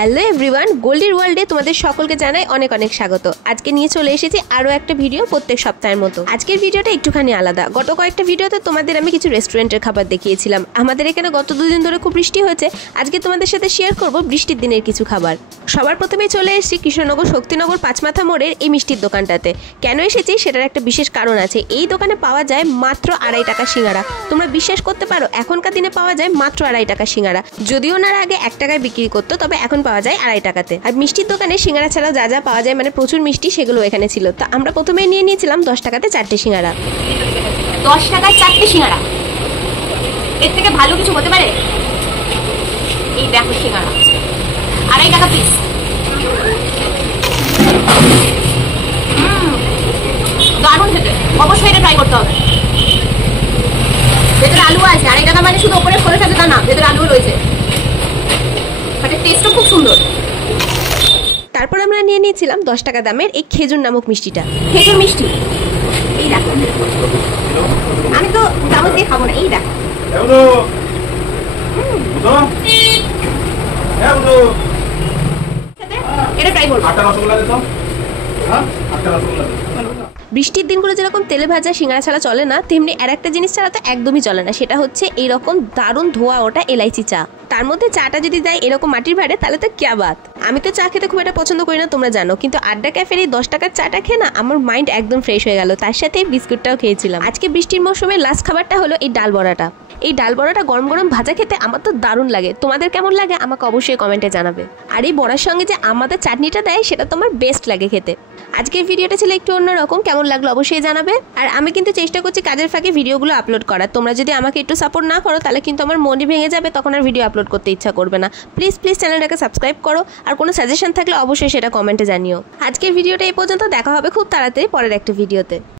Hello everyone, গোল্ডির ওয়ার্ল্ডে তোমাদের সকলকে জানাই অনেক অনেক স্বাগত। আজকে নিয়ে চলে এসেছি আরও একটা ভিডিও প্রত্যেক সপ্তাহের মতো। আজকের ভিডিওটা একটুখানি আলাদা। গত কয়েকটা ভিডিওতে তোমাদের আমি কিছু রেস্টুরেন্টের খাবার দেখিয়েছিলাম। আমাদের এখানে গত 2 দিন ধরে খুব বৃষ্টি হয়েছে। আজকে তোমাদের সাথে শেয়ার করব বৃষ্টির দিনের কিছু খাবার। সবার প্রথমেই চলে এসেছি কৃষ্ণনগর শক্তিনগর 5 মাথা মোড়ের এই মিষ্টির দোকানটাতে। কেন এসেছি সেটার একটা বিশেষ কারণ আছে। এই দোকানে পাওয়া যায় মাত্র 2.5 টাকা সিঙ্গারা। তোমরা বিশ্বাস করতে পারো, এখনকার দিনে পাওয়া যায় মাত্র 2.5 টাকা সিঙ্গারা। যদিও ওনারা আগে 1 টাকায় বিক্রি করতো, তবে এখন পাওয়া যায় 2.5 টাকাতে। আর মিষ্টির দোকানে সিঙ্গারা ছাড়াও যা যা পাওয়া যায়, মানে প্রচুর মিষ্টি, সেগুলো এখানে ছিল। তো আমরা প্রথমেই নিয়ে নিয়েছিলাম 10 টাকাতে 4টে সিঙ্গারা। 10 টাকায় 4টে সিঙ্গারা, এর থেকে ভালো কিছু হতে পারে? এই দেখো সিঙ্গারা 2.5 টাকা পিস। দারুণ খেতে, অবশ্যই এটা ট্রাই করতে হবে। ভেতরে আলু আছে, 2.5 টাকা মানে শুধু ওপরে খোলা থাকে তা না, ভেতরে আলু রয়েছে। বাট টেস্টও খুব সুন্দর। তারপর আমরা নিয়ে নিয়েছিলাম 10 টাকা দামের এই খেজুর নামক মিষ্টিটা। খেজুর মিষ্টি, এই দেখো। আমি তো চামচ দিয়ে খাবো না, এই দেখো। এটা ট্রাই করবো। বৃষ্টির দিনগুলো যেরকম তেলে ভাজা সিঙ্গারা ছাড়া চলে না, তেমনি আর একটা জিনিস ছাড়া তো একদমই চলে না। সেটা হচ্ছে এইরকম দারুণ ধোয়া ওটা এলাইচি চা। তার মধ্যে চাটা যদি দেয় এরকম মাটির ভাড়ে, তাহলে তো ক্যা বাত। আমি তো চা খেতে খুব একটা পছন্দ করি না, তোমরা জানো, কিন্তু আড্ডা ক্যাফের এই 10 টাকার চাটা খেয়ে না আমার মাইন্ড একদম ফ্রেশ হয়ে গেল। তার সাথে বিস্কুটটাও খেয়েছিলাম। আজকে বৃষ্টির মৌসুমে লাস্ট খাবারটা হলো এই ডাল বড়াটা। এই ডাল বড়াটা গরম গরম ভাজা খেতে আমার তো দারুণ লাগে। তোমাদের কেমন লাগে আমাকে অবশ্যই কমেন্টে জানাবে। আর এই বড়ার সঙ্গে যে আমাদের চাটনিটা দেয়, সেটা তো আমার বেস্ট লাগে খেতে। আজকের ভিডিওটা ছিল একটু অন্যরকম, কেমন লাগলো অবশ্যই জানাবে। আর আমি কিন্তু চেষ্টা করছি কাজের ফাঁকে ভিডিওগুলো আপলোড করার। তোমরা যদি আমাকে একটু সাপোর্ট না করো, তাহলে কিন্তু আমার মনই ভেঙে যাবে, তখন আর ভিডিও আপলোড করতে ইচ্ছা করবে না। প্লিজ চ্যানেলটাকে সাবস্ক্রাইব করো। আর কোনো সাজেশন থাকলে অবশ্যই সেটা কমেন্টে জানিও। আজকের ভিডিওটা এই পর্যন্ত। দেখা হবে খুব তাড়াতাড়ি পরের একটা ভিডিওতে।